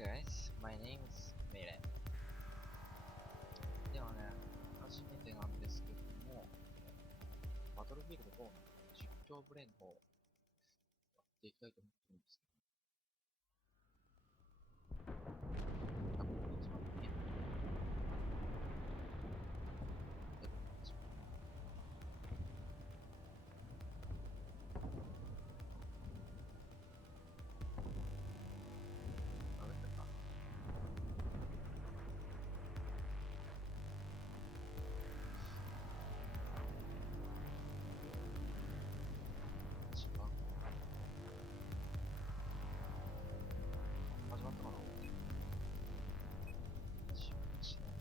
guys, my name is メイレン。ではね、初めてなんですけども、バトルフィールド4の実況ブレンをやっていきたいと思ってるんですけど、多分こいつは見えない。でも、自分はあれだか。違う。始まったかな？始まりましたね。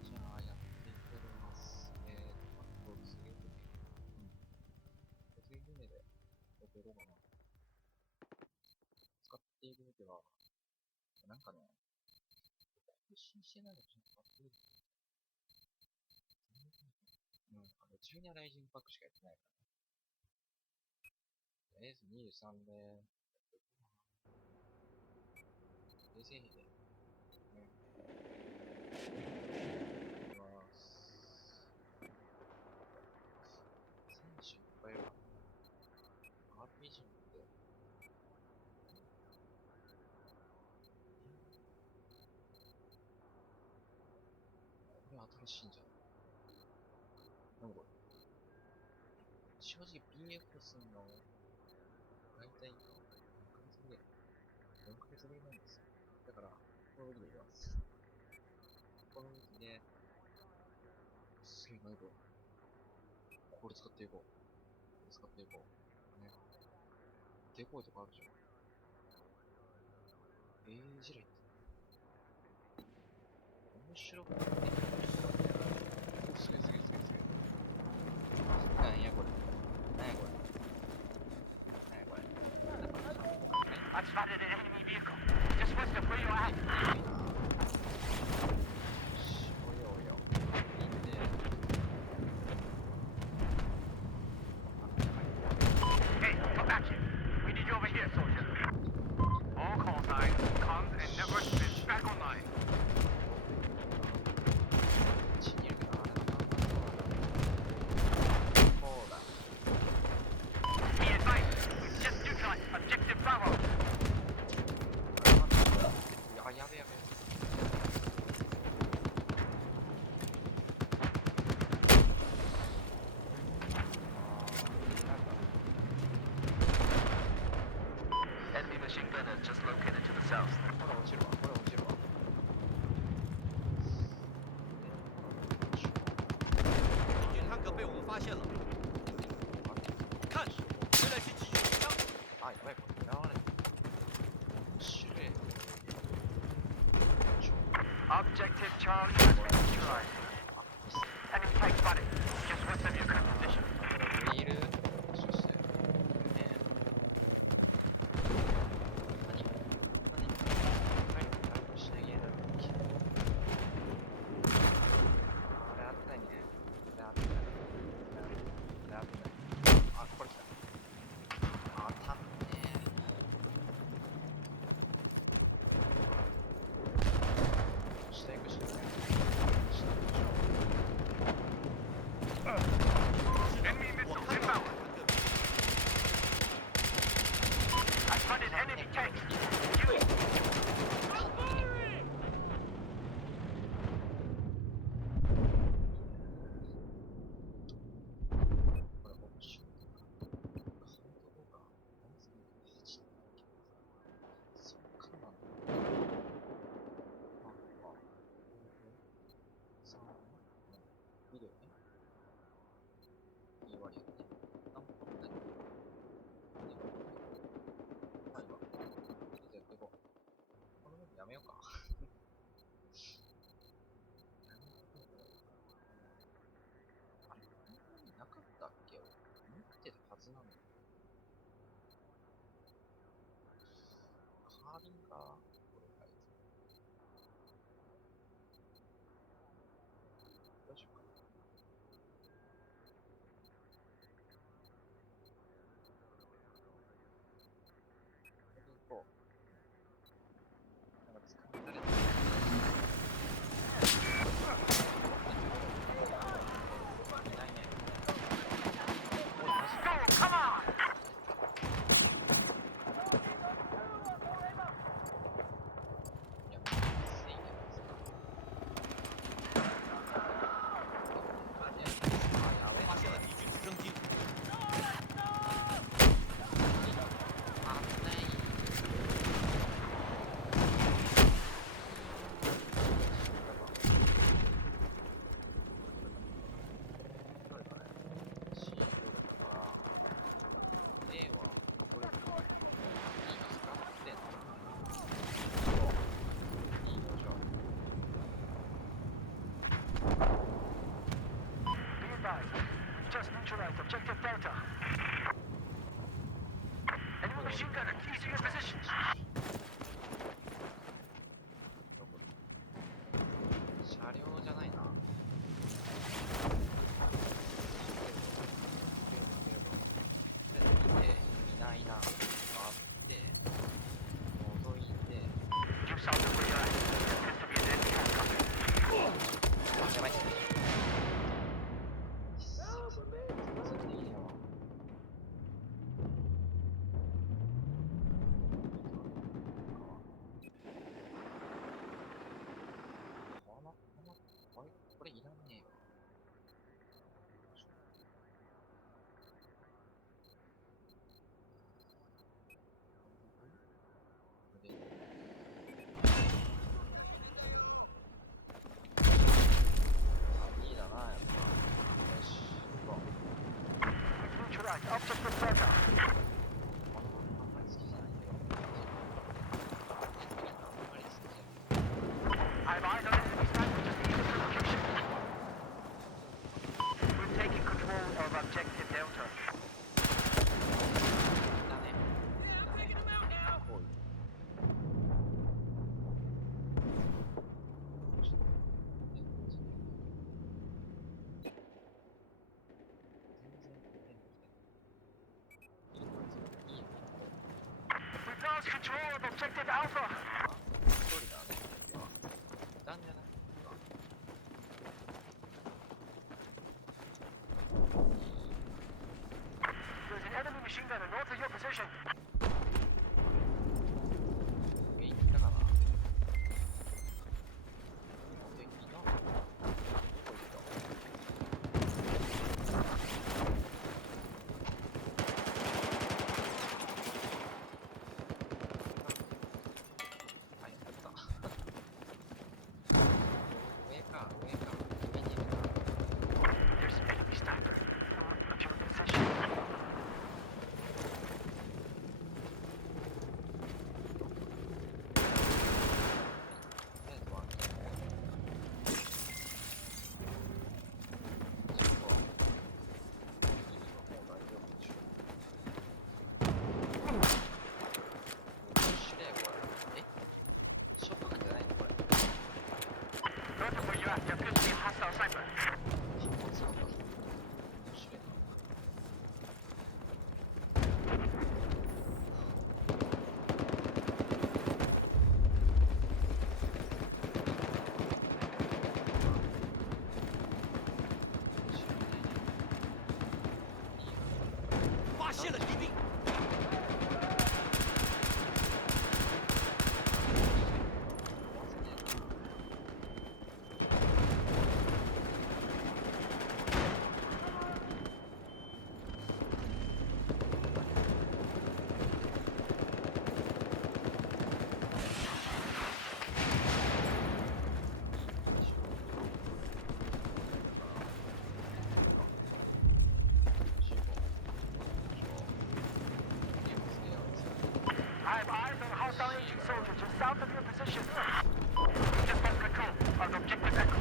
じゃあ、やっていきたいと思います。突撃組。突撃組でやっていこうかな。使っている時は、なんかね、配信してないのかちょっと待って。12はライジングパックしかやってないからね。とりあえず23で、冷静にね、いきます。選手いっぱいいるわ。RPG なんて、これ新しいんじゃない？なんこれ。正直 BF すんの、大体4ヶ月ぶり。4ヶ月ぶりなんですよ。だから、この武器でいきます。この武器で、すげえ、何これ。これ使っていこう。これ使っていこう。ね。デコイとかあるじゃん。ジライって。面白くない？すげえすげえすげえすげえ。なんやこれ。なんやこれ。なんやこれ。I spotted an enemy vehicle. Just west of where you're at. およおよ。いいんで。Hey, come back here. We need you over here, soldier. All call signs, comms, and network is back online. 地にいるけど、あれがそうだ。 Be advised, we've just neutralized Objective Bravo. やべやべ。Enemy machine gunner just located to the south. これ落ちるわ、これ落ちるわ。敌军坦克被我们发现了，看，现在是继续冲枪。あ、やばい、これ狙われてる。種類。Objective Charlie has been neutralized. Enemy tank spotted. Just west of your current position. 上いる。そして、ねえ。何しなきゃいけないんだっけ。あれあったね。あれあったね。あれあったね。あ、これ来た。あ、当たんねえ。下行くしかない。下行くしかない。Enemy missile inbound. I spotted enemy tank. Use it. これ面白いな。カウントとか、何するのか8なんだけどさ。そっからなんだ。3、ビデオね。EY やって。何本もない。まあ今、ちょっとやっていこう。この部分やめようか。やめた方がいいかな。あれ、この部分なかったっけ？俺、持ってたはずなんだけど。カービンが、これかいつ。どうしようかな。objective Delta. Enemy machine gunner, keys to your position. どこだ車両じゃないな。いないな。回って、覗いて、 Due south of where you're at. There appears to be an enemy helicopter. やばい。全然いいよ。これいらねえよ。いいだな、やっぱ。よし、行こう。 Neutralized objective Delta. あんまり好きじゃないけど。あんまり好きじゃない。 I have eyes on enemy sniper just east of the location. We're taking control of objective Delta. だね。こういう。We've lost control of objective Alpha. 一人だね。いたんじゃない？ There's an enemy machine gunner north of your position. 上行ったかな？本当にいた？どこ行ったあ、やった。上か、上か。上にいるな。 There's an enemy sniper north of your position. 发现了敌兵。I have eyes on hostile agent soldiers just south of your position. Just lost control of objective Echo.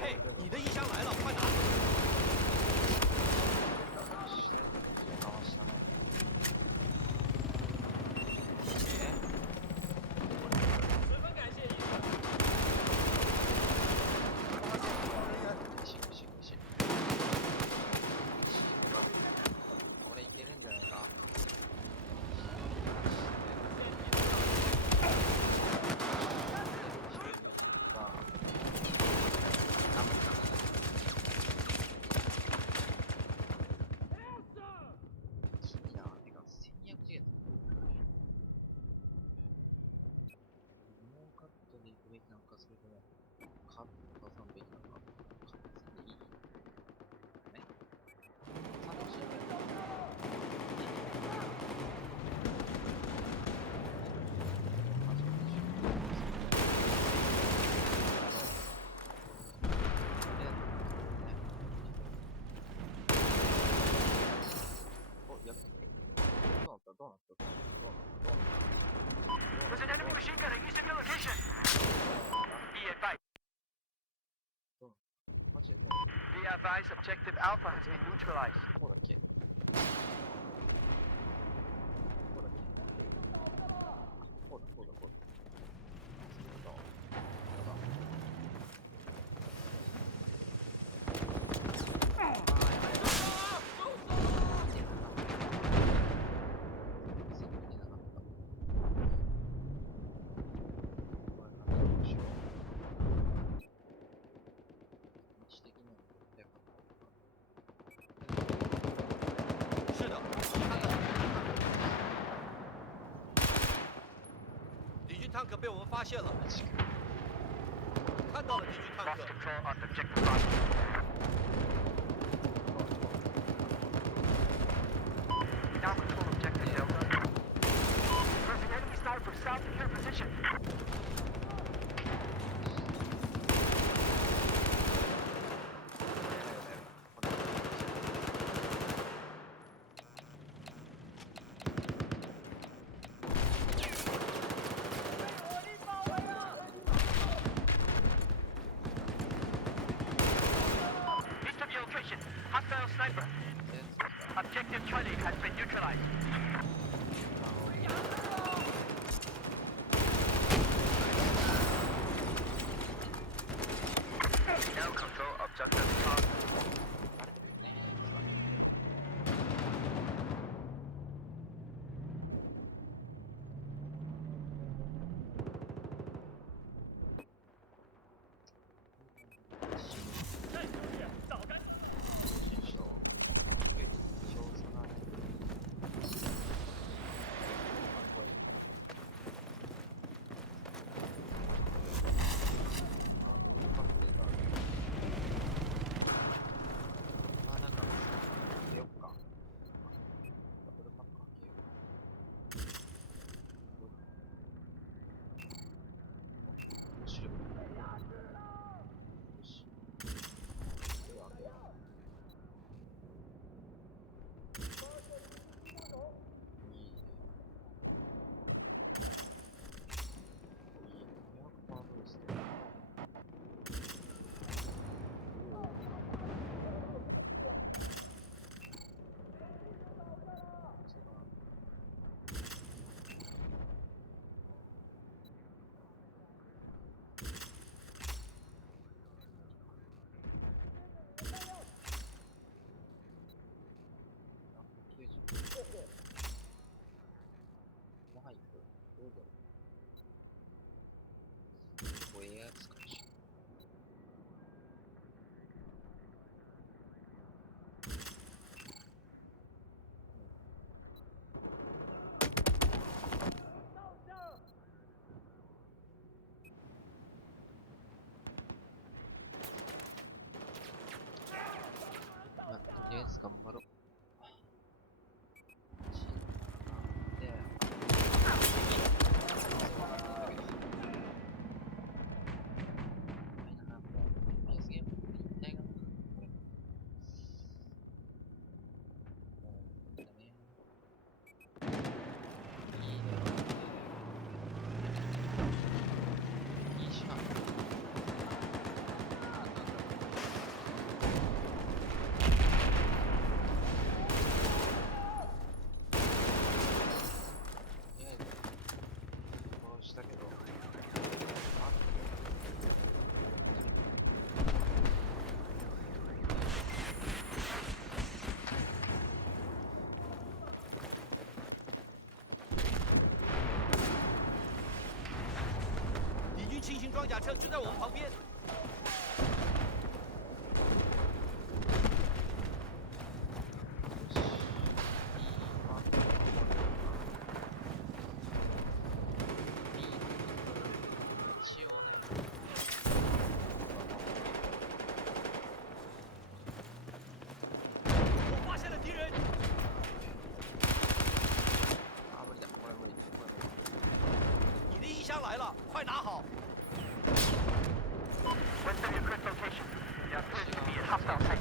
嘿，你的 마제도 Be advised, objective Alpha has been neutralized. こうだっけこうだっけあ、こうだこうだこうだそうだ是的，看到了。敌军坦克被我们发现了，看到了敌军坦 Lost 克。 control on objective Bravo. We now control objective Delta. There's an enemy sniper south of your position. East of your location, hostile sniper. Objective Charlie has been neutralized. We now control objective Charlie. 뭐해야 스카치まあ、とりあえず頑張ろう。で、したけど、敌军轻型装甲车就在我们旁边。我发现了敌人。你的衣箱来了，快拿好。 West of your current location, there appears to be a hostile site.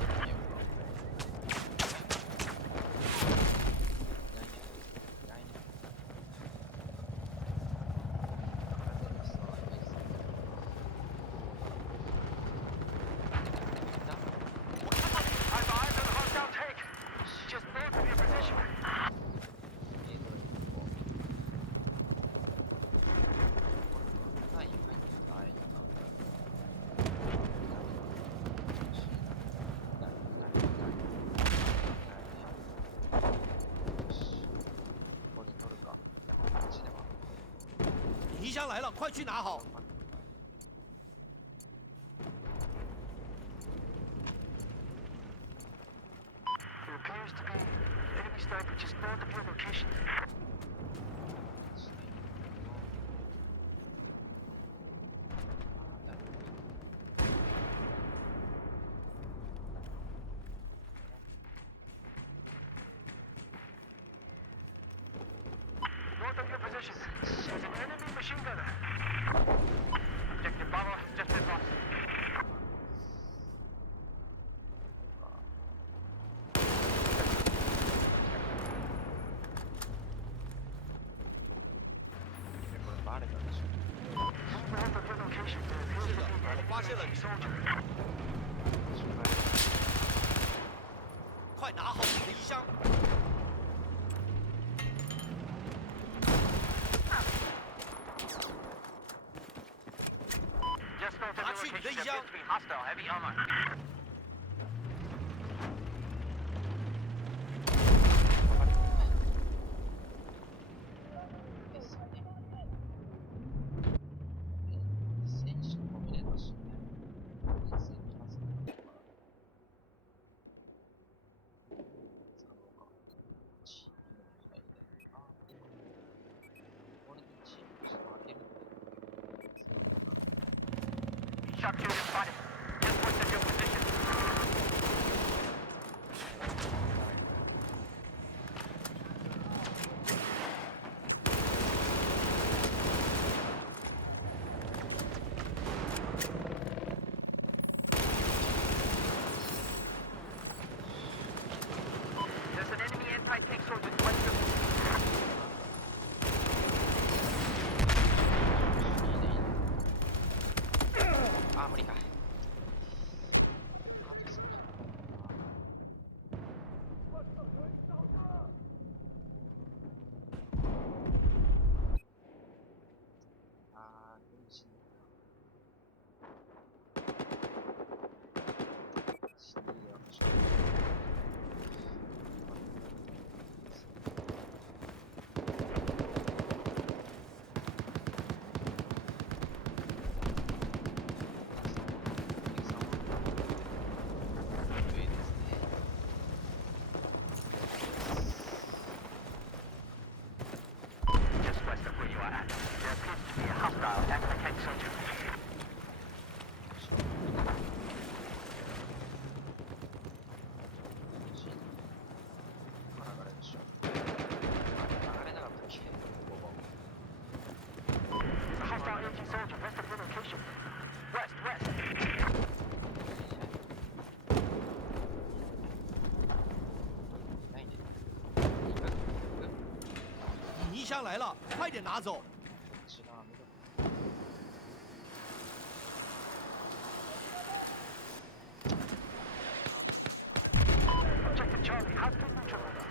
来了，快去拿好。 There appears to be enemy sniper just north of your location. North of your position, there's an enemy machine gunner. Objective Bravo has just been lost. North of your location, there appears to be an enemy soldier. 快拿好你的衣箱。 Just north of your Actually, location, the there appears to be hostile heavy armor. Sharpshooter spotted. Just west of your position. There's an enemy anti-tank soldier west of you. あ、無理か。あとすあー、軍人死んでるよ。Just west of where you are at, there appears to be a hostile anti-tank soldier. 流れでしょ。流れなかったっけ？ここ。 There's a hostile AT soldier west of your location. West, west. ないね。你衣箱来了，快点拿走。 違う、見ろ。 Objective Charlie has been neutralized.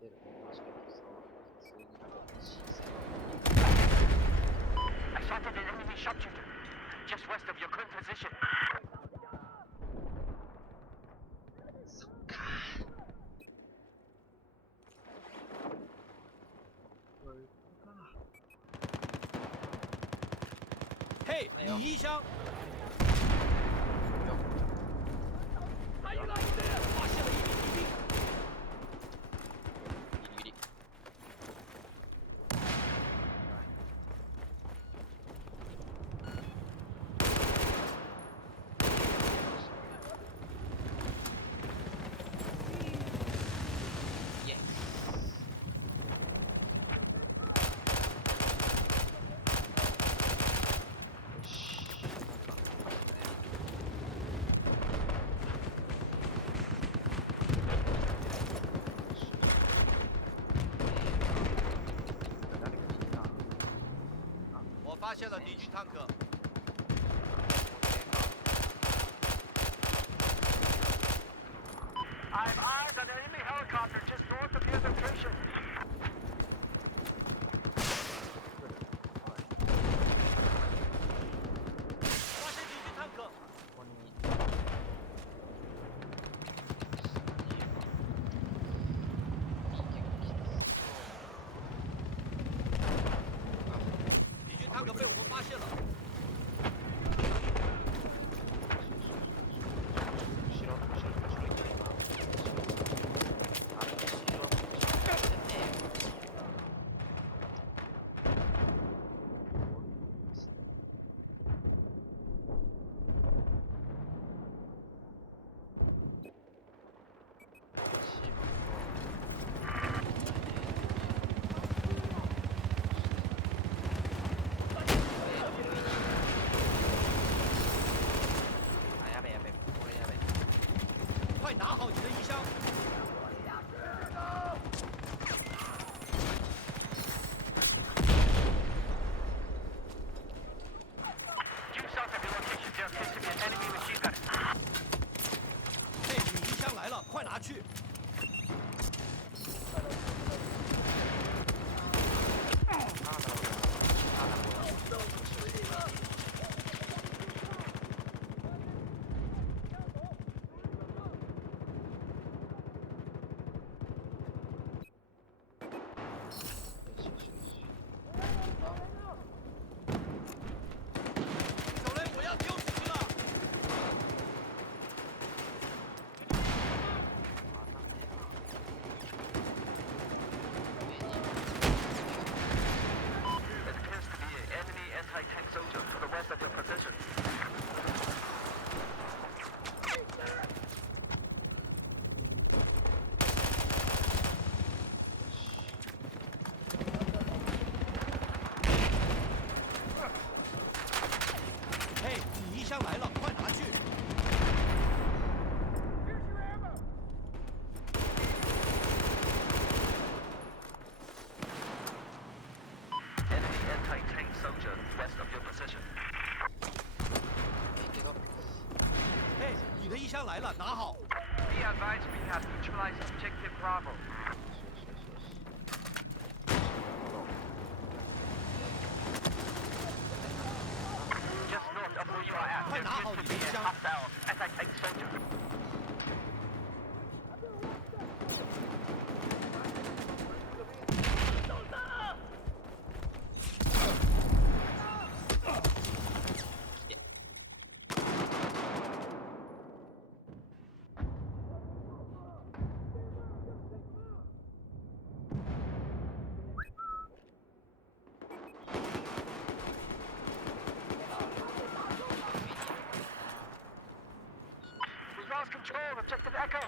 出る確かにそう普通になんか小さい I spotted an enemy sharpshooter just west of your current position. そっかこれか嘿，你衣箱。发现了一名敌兵。 ギリギリ Yes. 现了敌军坦克。 I have eyes on an enemy helicopter just north of your location. 发现敌军坦克。 คนนี้敌军坦克被我们发现了。 싫어枪来了，拿好。 Be advised, we have neutralized objective Bravo. Just north of where you are at, there appears to be a hostile anti-tank soldier. We've lost control of objective Echo.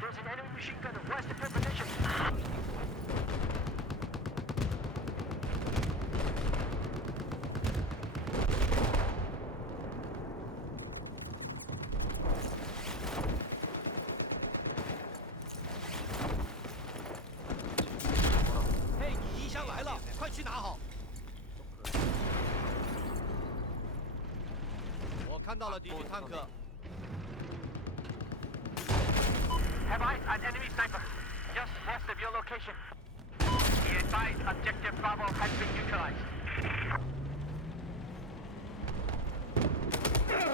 There's an enemy machine gunner west of your position. Hey, 你衣箱来了，快去拿好。我看到了敌军坦克。 Have eyes on enemy sniper, just west of your location. Be advised, objective Bravo has been neutralized. 終わ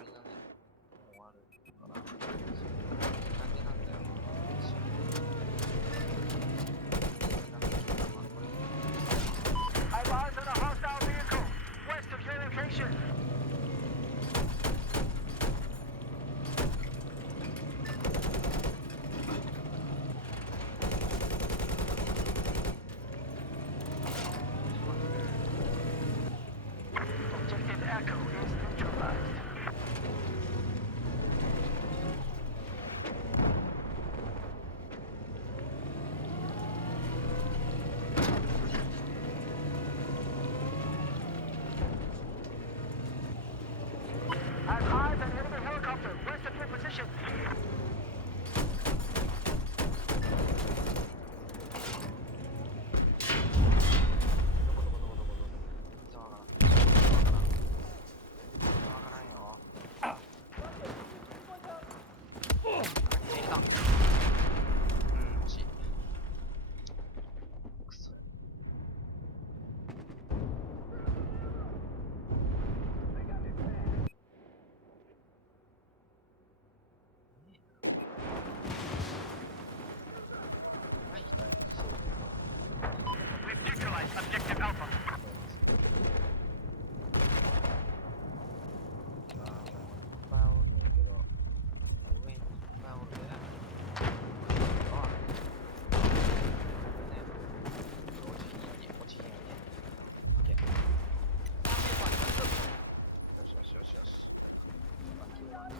りだね。もう終わるから。なんでなんだよ。I've eyes on a hostile vehicle west of your location. Objective Echo is neutralized. I've eyes on enemy helicopter west of your position. どこ全然わからん。全然わからんよ。入れた。惜しい。くそや。はい、左にしてる。 We've neutralized objective Alpha. あー、もういっぱいおんねんけど、上にいっぱいおるで。あね、落ちひんように、落ちひんようにね。オッケー。よしよしよしよし。バキューで、内側に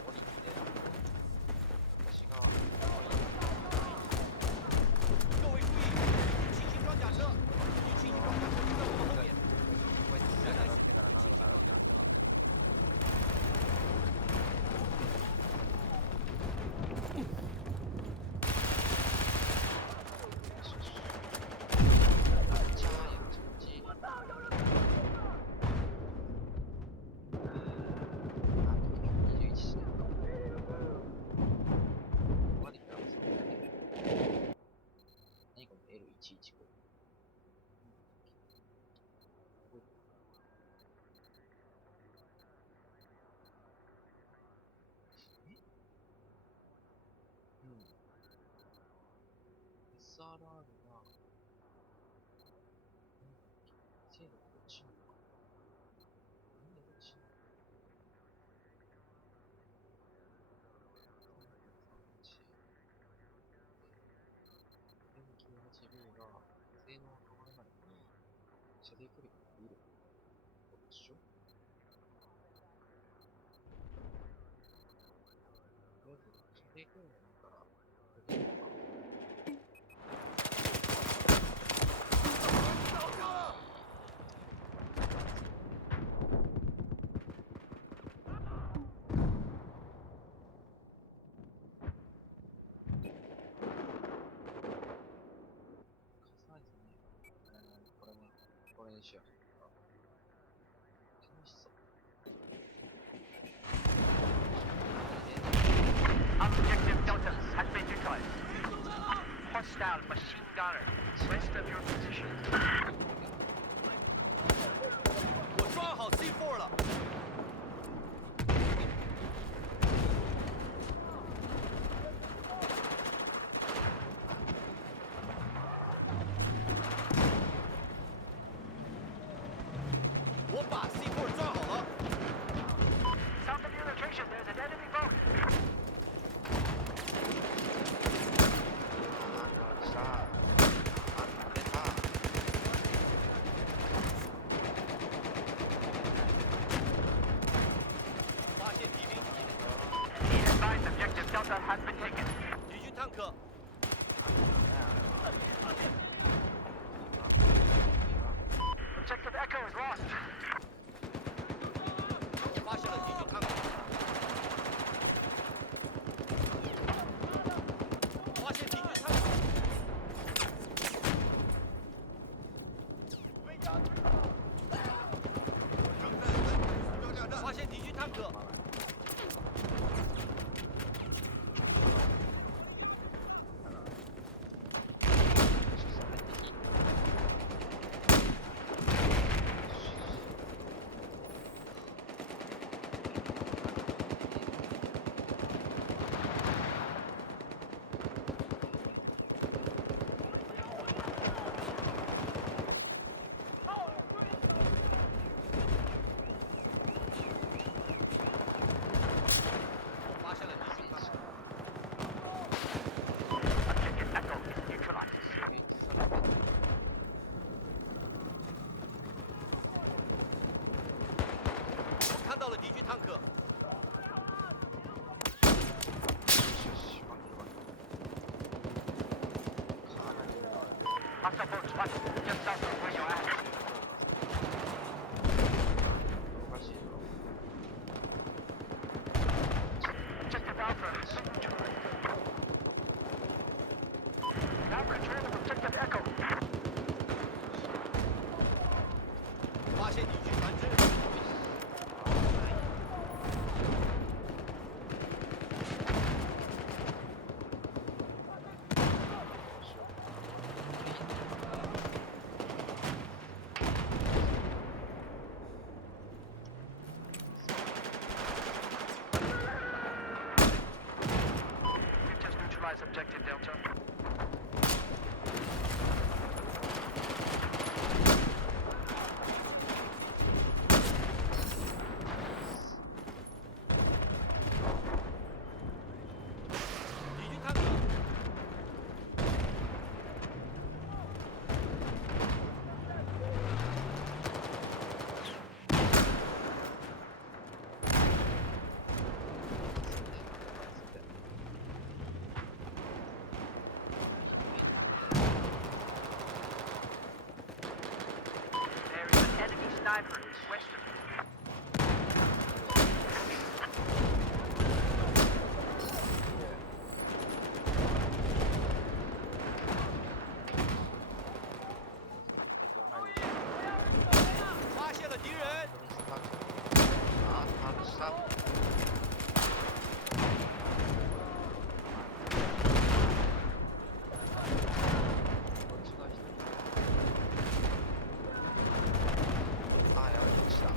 降りて、西側に降りて、各位注意，轻型装甲车，敌轻型装甲车就在我们后面。こいつ原来是ってから轻型なる装甲车。よしよし。じゃあ、やっちち。あと21時だよ。ここまで来たらそうだね。何この L115。SRR が、精度が落ちるのか。なんで落ちるの？M98B が性能が変わらないのに、射程距離が伸びることでしょ？とりあえず、射程距離がないから、これでいいのか。カサイズね。これにしよう。楽しそう。Objective Delta has been neutralized. Hostile machine gunner west of your position. 我装好 C4 了。我把 C4 装好了。 South of your location, there's an enemy boat. さあ、出た。发现敌兵， Be advised, objective Delta has been taken. 敌军坦克， Objective Echo is lost. 我发现了敌军坦克。发现敌军坦克。发现敌军 to Delta. There is an enemy sniper west of us.发现了敌人，あ、倒した。こっちが一人。あ、やばい、落ちた。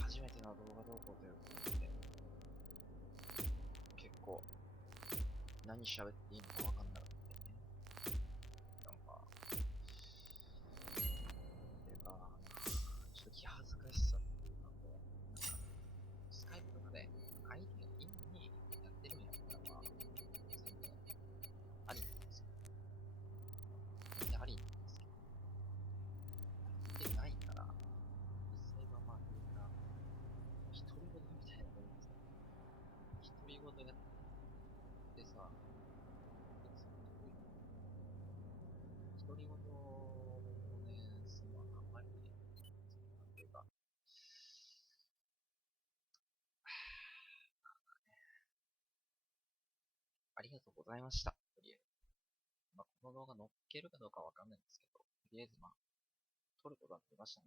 初めての動画投稿ということで、結構、何喋っていいのかわかんなくてね。なんか、っていうか、ちょっと気恥ずかしさっていうか、こう、なんか、スカイプとかで、相手がいいのにやってるんやったら、まあ、全然、ありなんですよ。全然ありなんですけど、やってないから、実際はまあ、みんな、独り言みたいなもんですよ。独り言やってさ、別に独り言をね、するのはあんまりね、なんていうか、ありがとうございました。とりあえず。まあ、この動画載っけるかどうかわかんないんですけど、とりあえずまあ、撮ることはできましたね。